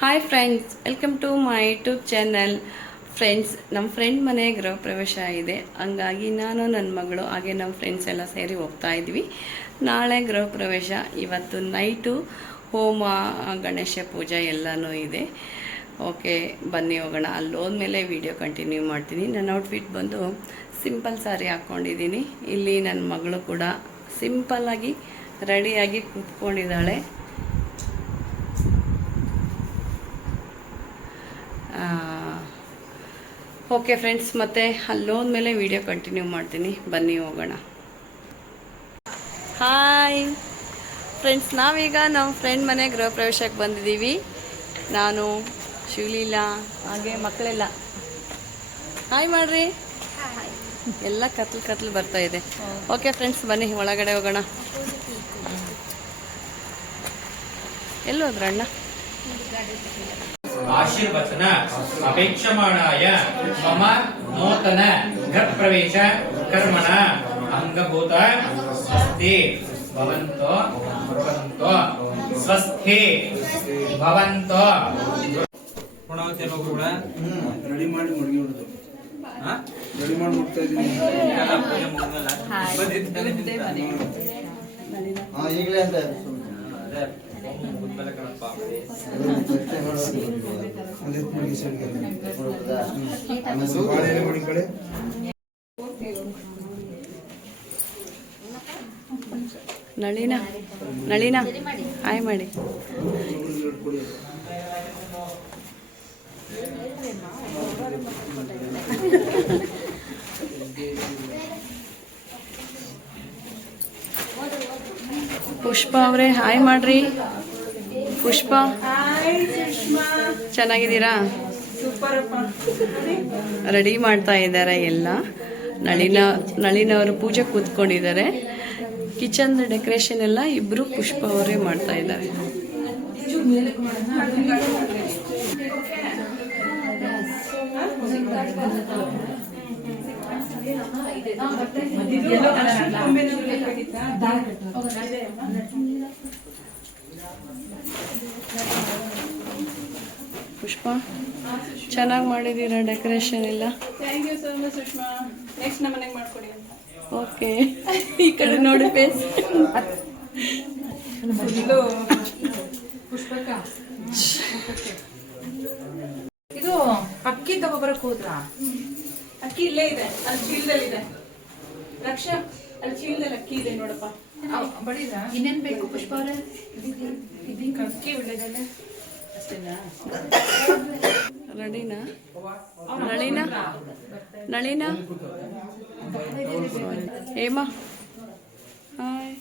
Hi friends, welcome to my YouTube channel. Friends, ನಮ್ಮ friend ಮನೆ ಗೃಹ ಪ್ರವೇಶ ಇದೆ. ಹಂಗಾಗಿ ನಾನು, ನನ್ನ ಮಗಳು ಹಾಗೆ ನಮ್ಮ ಫ್ರೆಂಡ್ಸ್ ಎಲ್ಲ ಸೇರಿ ಹೋಗ್ತಾ ಇದ್ವಿ. ನಾಳೆ ಗೃಹ ಪ್ರವೇಶ, ಇವತ್ತು ನೈಟು ಹೋಮ, ಗಣೇಶ ಪೂಜೆ ಎಲ್ಲನೂ ಇದೆ. ಓಕೆ, ಬನ್ನಿ ಹೋಗೋಣ. ಅಲ್ಲಿ ಹೋದ್ಮೇಲೆ ವಿಡಿಯೋ ಕಂಟಿನ್ಯೂ ಮಾಡ್ತೀನಿ. ನನ್ನ ಔಟ್ಫಿಟ್ ಬಂದು ಸಿಂಪಲ್ ಸ್ಯಾರಿ ಹಾಕ್ಕೊಂಡಿದ್ದೀನಿ. ಇಲ್ಲಿ ನನ್ನ ಮಗಳು ಕೂಡ ಸಿಂಪಲ್ಲಾಗಿ ರೆಡಿಯಾಗಿ ಕೂತ್ಕೊಂಡಿದ್ದಾಳೆ. ಓಕೆ ಫ್ರೆಂಡ್ಸ್, ಮತ್ತೆ ಅಲ್ಲೋದ್ಮೇಲೆ ವಿಡಿಯೋ ಕಂಟಿನ್ಯೂ ಮಾಡ್ತೀನಿ. ಬನ್ನಿ ಹೋಗೋಣ. ಹಾಯ್ ಫ್ರೆಂಡ್ಸ್, ನಾವೀಗ ನಮ್ಮ ಫ್ರೆಂಡ್ ಮನೆ ಗೃಹ ಪ್ರವೇಶಕ್ಕೆ ಬಂದಿದ್ದೀವಿ. ನಾನು, ಶಿವಲೀಲಾ, ಹಾಗೆ ಮಕ್ಕಳೆಲ್ಲ. ಹಾಯ್ ಮಾಡ್ರಿ. ಎಲ್ಲ ಕತ್ಲು ಬರ್ತಾ ಇದೆ. ಓಕೆ ಫ್ರೆಂಡ್ಸ್, ಬನ್ನಿ ಒಳಗಡೆ ಹೋಗೋಣ. ಎಲ್ಲೋದ್ರ ಅಣ್ಣ? ಆಶೀರ್ವಚನ ಅಪೇಕ್ಷಮಾಣಾಯ ಮಮ ನೂತನ ಗೃಹಪ್ರವೇಶ ಕರ್ಮಣ ಅಂಗಭೂತ ಸ್ವಸ್ತಿ ಭವಂತೋ ಭವಂತೋ ಸ್ವಸ್ತಿ ಭವಂತೋ. ರೆಡಿ ಮಾಡಿ ಮಡಗಿ ಹೊಡೆದು ರೆಡಿ ಮಾಡಿ ಮುಟ್ತಾ ಇದ್ದೀನಿ. ಈಗಲೇ ಅಂತ ನಳಿನ ಹಾಯ್ ಮಾಡಿ. ಪುಷ್ಪ ಅವರೇ ಹಾಯ್ ಮಾಡ್ರಿ. ಪುಷ್ಪ, ಚೆನ್ನಾಗಿದ್ದೀರಾ? ರೆಡಿ ಮಾಡ್ತಾ ಇದ್ದಾರೆ ಎಲ್ಲ. ನಳಿನವರು ಪೂಜೆ ಕೂತ್ಕೊಂಡಿದ್ದಾರೆ. ಕಿಚನ್ ಡೆಕೋರೇಷನ್ ಎಲ್ಲ ಇಬ್ರು ಪುಷ್ಪ ಅವರೇ ಮಾಡ್ತಾ ಇದ್ದಾರೆ. ಪುಷ್ಪ, ಚೆನ್ನಾಗಿ ಮಾಡಿದ್ದೀರಾ ಡೆಕೋರೇಷನ್ ಎಲ್ಲ. Thank you so much Sushma. Next ನಮ್ಮ ಮನೆಗೆ ಮಾಡ್ಕೊಡಿ ಅಂತ. ಓಕೆ, ಈ ಕಡೆ ನೋಡಿ ಫೇಸ್. ಇದು ಅಕ್ಕಿ ತಗೋಬರಕ್ ಹೋದ್ರ? ಅಕ್ಕಿ ಇಲ್ಲೇ ಇದೆ, ಅಲ್ಲಿ ಚೀಲದಲ್ಲಿದೆ. ರಕ್ಷಾ, ಅಲ್ಲಿ ಚೀಲದಲ್ಲಿ ಅಕ್ಕಿ ಇದೆ ನೋಡಪ್ಪ. ಬಡಿದ್ರ? ಇನ್ನೇನ್ ಬೇಕು ಪುಷ್ಪ ಅವ್ರೆ? ಅಕ್ಕಿ ಒಳ್ಳೇದಲ್ಲ ಅಷ್ಟೇನಾ? ರೆಡಿನಾ? ನಳಿನ ಹೇಮಾ ಹಾಯ್.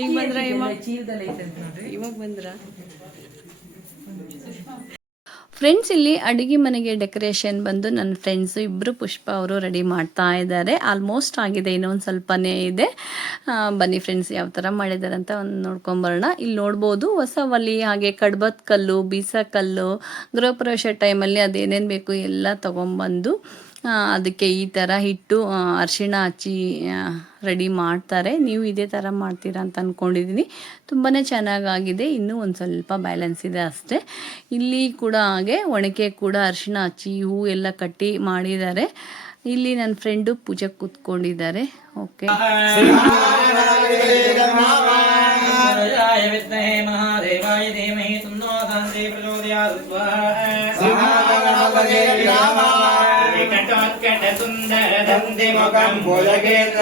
ಈಗ ಬಂದ್ರ ಹೇಮಾ? ಚೀಲದಲ್ಲಿ ಐತೆ ಅಂತ ನೋಡ್ರಿ. ಇವಾಗ ಬಂದ್ರ? ಫ್ರೆಂಡ್ಸ್, ಇಲ್ಲಿ ಅಡುಗೆ ಮನೆಗೆ ಡೆಕೋರೇಷನ್ ಬಂದು ನನ್ನ ಫ್ರೆಂಡ್ಸು ಇಬ್ಬರು ಪುಷ್ಪ ಅವರು ರೆಡಿ ಮಾಡ್ತಾ ಇದ್ದಾರೆ. ಆಲ್ಮೋಸ್ಟ್ ಆಗಿದೆ, ಇನ್ನೊಂದು ಸ್ವಲ್ಪನೇ ಇದೆ. ಬನ್ನಿ ಫ್ರೆಂಡ್ಸ್, ಯಾವ ಥರ ಮಾಡಿದ್ದಾರೆ ಅಂತ ಒಂದು ನೋಡ್ಕೊಂಬರೋಣ. ಇಲ್ಲಿ ನೋಡ್ಬೋದು ಹೊಸ ಒಲಿ, ಹಾಗೆ ಕಡ್ಬದ ಕಲ್ಲು, ಬೀಸ ಕಲ್ಲು. ಗೃಹ ಪ್ರವೇಶ ಟೈಮಲ್ಲಿ ಅದೇನೇನು ಬೇಕು ಎಲ್ಲ ತೊಗೊಂಬಂದು ಅದಕ್ಕೆ ಈ ಥರ ಹಿಟ್ಟು, ಅರಿಶಿಣ ಹಚ್ಚಿ ರೆಡಿ ಮಾಡ್ತಾರೆ. ನೀವು ಇದೇ ಥರ ಮಾಡ್ತೀರಾ ಅಂತ ಅಂದ್ಕೊಂಡಿದ್ದೀನಿ. ತುಂಬಾ ಚೆನ್ನಾಗಾಗಿದೆ. ಇನ್ನೂ ಒಂದು ಸ್ವಲ್ಪ ಬ್ಯಾಲೆನ್ಸ್ ಇದೆ ಅಷ್ಟೇ. ಇಲ್ಲಿ ಕೂಡ ಹಾಗೆ ಒಣಕೆ ಕೂಡ ಅರಿಶಿಣ ಹಚ್ಚಿ ಹೂ ಎಲ್ಲ ಕಟ್ಟಿ ಮಾಡಿದ್ದಾರೆ. ಇಲ್ಲಿ ನನ್ನ ಫ್ರೆಂಡು ಪೂಜೆ ಕೂತ್ಕೊಂಡಿದ್ದಾರೆ. ಓಕೆ, ಸುಂದರ ದಂದಿ ಮುಖಂ ಭೋಜಗೇಂದ್ರ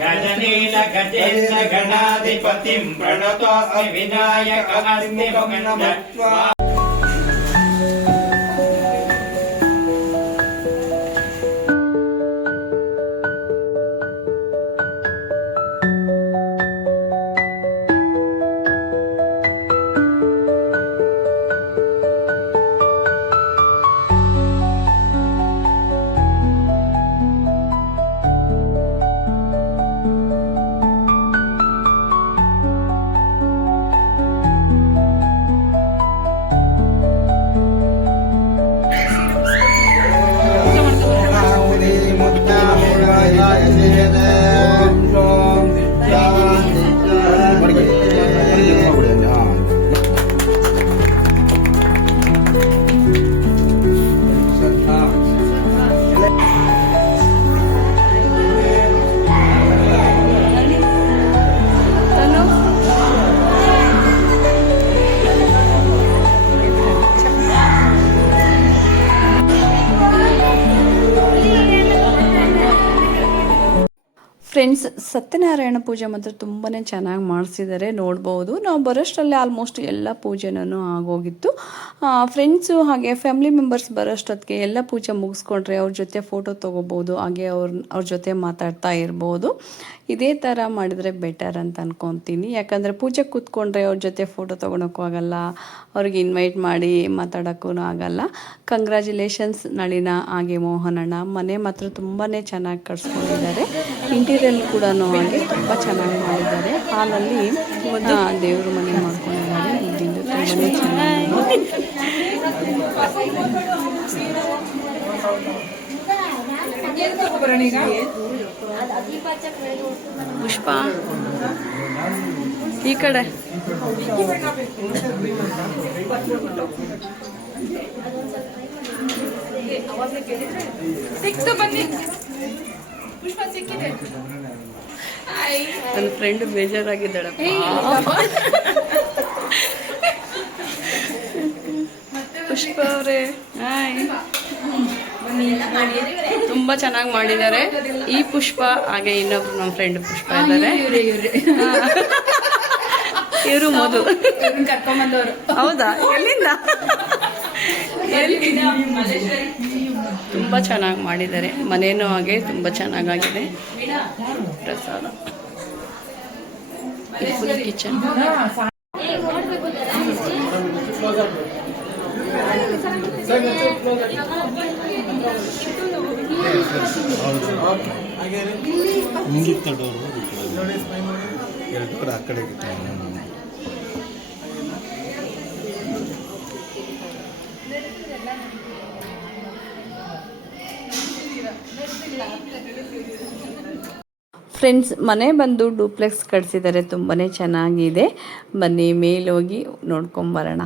ಗಜನೀಲ ಗಜೇಂದ್ರ ಗಣಾಧಿಪತಿಂ ಪ್ರಣತೋಸ್ಮಿ ವಿನಾಯಕ ಅಸ್ಮಿ ಮುಖಂಡ. ಫ್ರೆಂಡ್ಸ್, ಸತ್ಯನಾರಾಯಣ ಪೂಜೆ ಮಾತ್ರ ತುಂಬಾ ಚೆನ್ನಾಗಿ ಮಾಡಿಸಿದ್ದಾರೆ, ನೋಡ್ಬೋದು. ನಾವು ಬರೋಷ್ಟರಲ್ಲಿ ಆಲ್ಮೋಸ್ಟ್ ಎಲ್ಲ ಪೂಜೆನೂ ಆಗೋಗಿತ್ತು. ಫ್ರೆಂಡ್ಸು ಹಾಗೆ ಫ್ಯಾಮಿಲಿ ಮೆಂಬರ್ಸ್ ಬರೋಷ್ಟೊತ್ತಿಗೆ ಎಲ್ಲ ಪೂಜೆ ಮುಗಿಸ್ಕೊಂಡ್ರೆ ಅವ್ರ ಜೊತೆ ಫೋಟೋ ತೊಗೋಬೋದು, ಹಾಗೆ ಅವ್ರ ಜೊತೆ ಮಾತಾಡ್ತಾ ಇರ್ಬೋದು. ಇದೇ ಥರ ಮಾಡಿದರೆ ಬೆಟರ್ ಅಂತ ಅಂದ್ಕೊತೀನಿ. ಯಾಕಂದರೆ ಪೂಜೆ ಕೂತ್ಕೊಂಡ್ರೆ ಅವ್ರ ಜೊತೆ ಫೋಟೋ ತೊಗೊಳಕ್ಕೂ ಆಗಲ್ಲ, ಅವ್ರಿಗೆ ಇನ್ವೈಟ್ ಮಾಡಿ ಮಾತಾಡೋಕ್ಕೂ ಆಗಲ್ಲ. ಕಂಗ್ರ್ಯಾಚುಲೇಷನ್ಸ್ ನಳಿನ ಹಾಗೆ ಮೋಹನಣ್ಣ. ಮನೆ ಮಾತ್ರ ತುಂಬಾ ಚೆನ್ನಾಗಿ ಕಟ್ಸ್ಕೊಂಡಿದ್ದಾರೆ. ಇಂಟೀರಿಯರ್ ಕೂಡ ಹಾಗೆ ತುಂಬ ಚೆನ್ನಾಗಿ ಮಾಡಿದ್ದಾರೆ. ಹಾಲಲ್ಲಿ ದೇವ್ರ ಮನೆ ಮಾಡ್ಕೊಂಡಿದ್ದಾರೆ. ಇಲ್ಲಿಂದ ತುಂಬಾ ಚೆನ್ನಾಗಿ ಪುಷ್ಪ ಈ ಕಡೆ ಸಿಕ್ತು, ಬನ್ನಿ. ಪುಷ್ಪ ಸಿಕ್ಕಿದೆ. ನನ್ನ ಫ್ರೆಂಡ್ ಬೇಜಾರಾಗಿದ್ದಾಳೆ. ಪುಷ್ಪ ಅವರೇ ಹಾಯ್. ತುಂಬ ಚೆನ್ನಾಗಿ ಮಾಡಿದ್ದಾರೆ. ಈ ಪುಷ್ಪ ಹಾಗೆ ಇನ್ನೊಬ್ರು ನಮ್ಮ ಫ್ರೆಂಡ್ ಪುಷ್ಪ ಇದ್ದಾರೆ. ಇವರು ಮಧು ಕರ್ಕೊಂಬಂದವರು. ಹೌದಾ? ಎಲ್ಲಿಂದ? ತುಂಬ ಚೆನ್ನಾಗಿ ಮಾಡಿದ್ದಾರೆ. ಮನೇನೂ ಹಾಗೆ ತುಂಬ ಚೆನ್ನಾಗಾಗಿದೆ. ಪ್ರಸಾದ ಫುಲ್ ಕಿಚನ್. ಆ ಕಡೆ ಫ್ರೆಂಡ್ಸ್, ಮನೆ ಬಂದು ಡೂಪ್ಲೆಕ್ಸ್ ಕಟ್ಸಿದ್ದಾರೆ, ತುಂಬಾ ಚೆನ್ನಾಗಿದೆ. ಬನ್ನಿ ಮೇಲೋಗಿ ನೋಡ್ಕೊಂಬರೋಣ.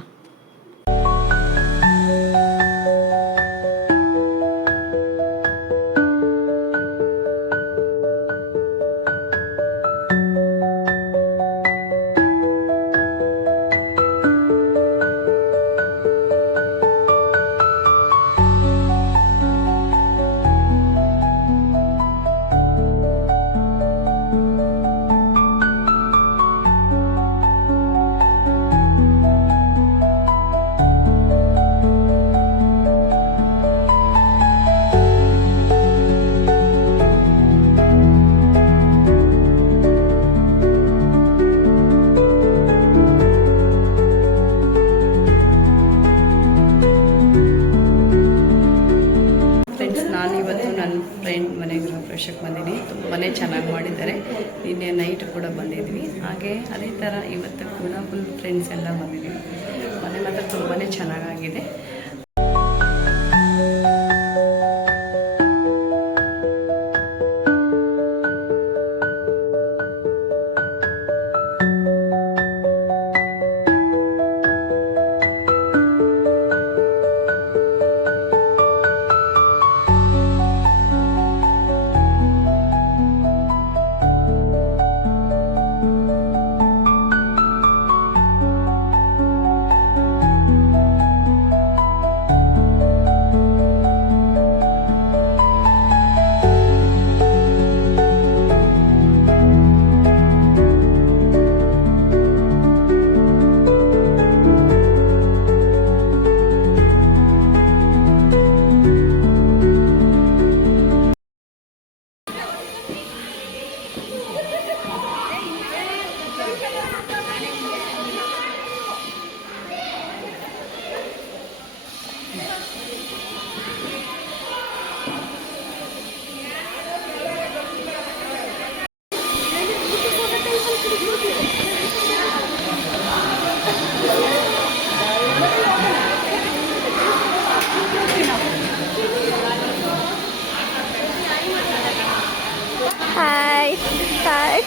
ಪ್ರವೇಶಕ್ಕೆ ಬಂದಿದ್ದೀನಿ. ತುಂಬಾ ಚೆನ್ನಾಗಿ ಮಾಡಿದ್ದಾರೆ. ನಿನ್ನೆ ನೈಟ್ ಕೂಡ ಬಂದಿದ್ವಿ. ಹಾಗೆ ಅದೇ ಥರ ಇವತ್ತು ಕೂಡ ಫುಲ್ ಫ್ರೆಂಡ್ಸ್ ಎಲ್ಲ ಬಂದಿದ್ದೀವಿ. ಮನೆ ಮಾತ್ರ ತುಂಬಾ ಚೆನ್ನಾಗಾಗಿದೆ. Hi. Hi.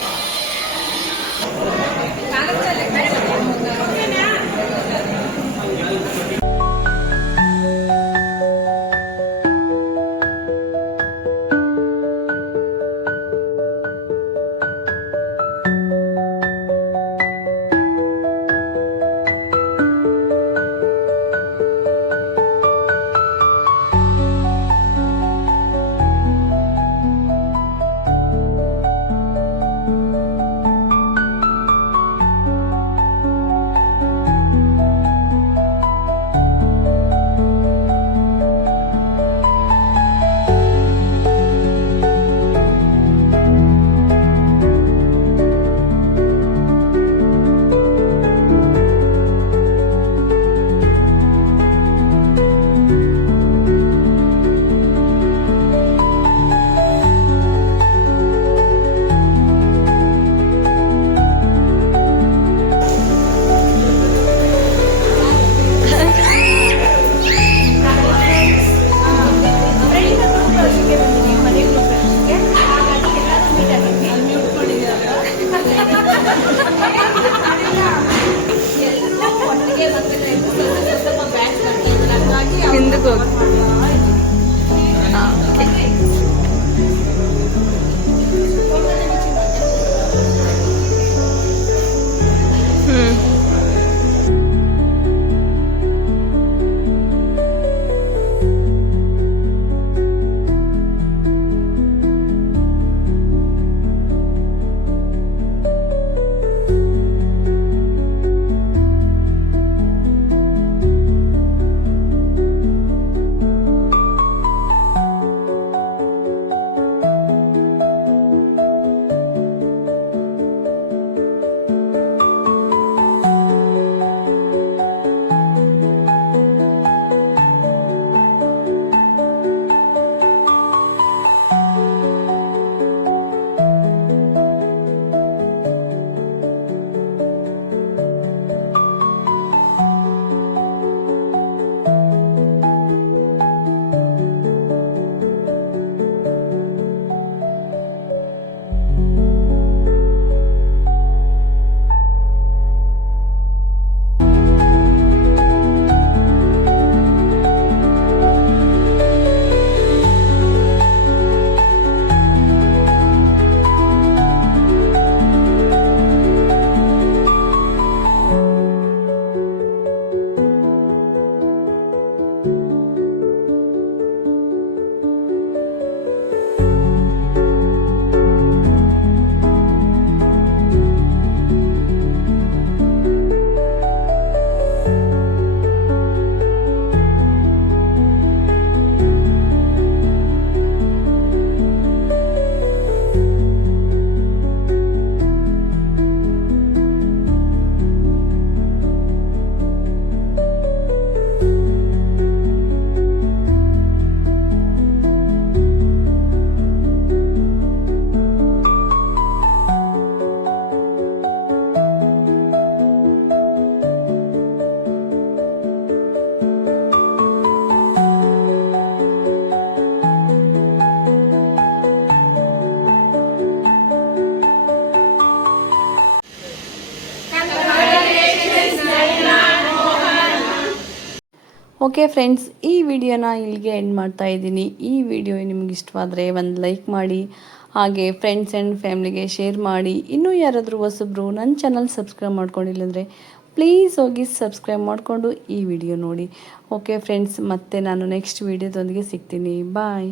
ಓಕೆ ಫ್ರೆಂಡ್ಸ್, ಈ ವಿಡಿಯೋನ ಇಲ್ಲಿಗೆ ಎಂಡ್ ಮಾಡ್ತಾ ಇದ್ದೀನಿ. ಈ ವಿಡಿಯೋ ನಿಮ್ಗೆ ಇಷ್ಟವಾದರೆ ಒಂದು ಲೈಕ್ ಮಾಡಿ, ಹಾಗೆ ಫ್ರೆಂಡ್ಸ್ ಆ್ಯಂಡ್ ಫ್ಯಾಮ್ಲಿಗೆ ಶೇರ್ ಮಾಡಿ. ಇನ್ನೂ ಯಾರಾದರೂ ಹೊಸಬ್ರು ನನ್ನ ಚಾನಲ್ ಸಬ್ಸ್ಕ್ರೈಬ್ ಮಾಡ್ಕೊಂಡಿಲ್ಲ ಅಂದರೆ ಪ್ಲೀಸ್ ಹೋಗಿ ಸಬ್ಸ್ಕ್ರೈಬ್ ಮಾಡಿಕೊಂಡು ಈ ವಿಡಿಯೋ ನೋಡಿ. ಓಕೆ ಫ್ರೆಂಡ್ಸ್, ಮತ್ತೆ ನಾನು ನೆಕ್ಸ್ಟ್ ವಿಡಿಯೋದೊಂದಿಗೆ ಸಿಗ್ತೀನಿ. ಬಾಯ್.